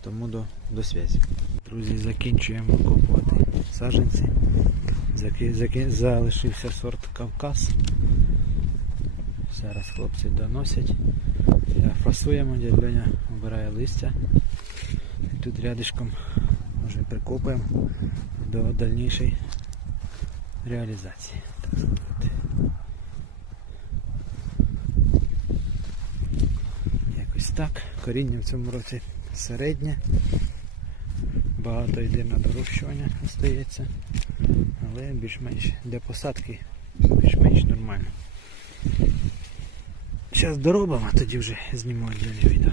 Тому до, до зв'язку. Друзі, закінчуємо копувати саджанці. Заки, заки, залишився сорт Кавказ. Зараз хлопці доносять. Фасуємо, дядь Леня вбирає листя. І тут рядишком може прикопаємо до дальнішої реалізації. Так сказати. Якось так. Коріння в цьому році середнє. Багато йде на дорощування, остається. Але більш-менш для посадки більш-менш нормально. Зараз доробимо, тоді вже зніму віддільне відео.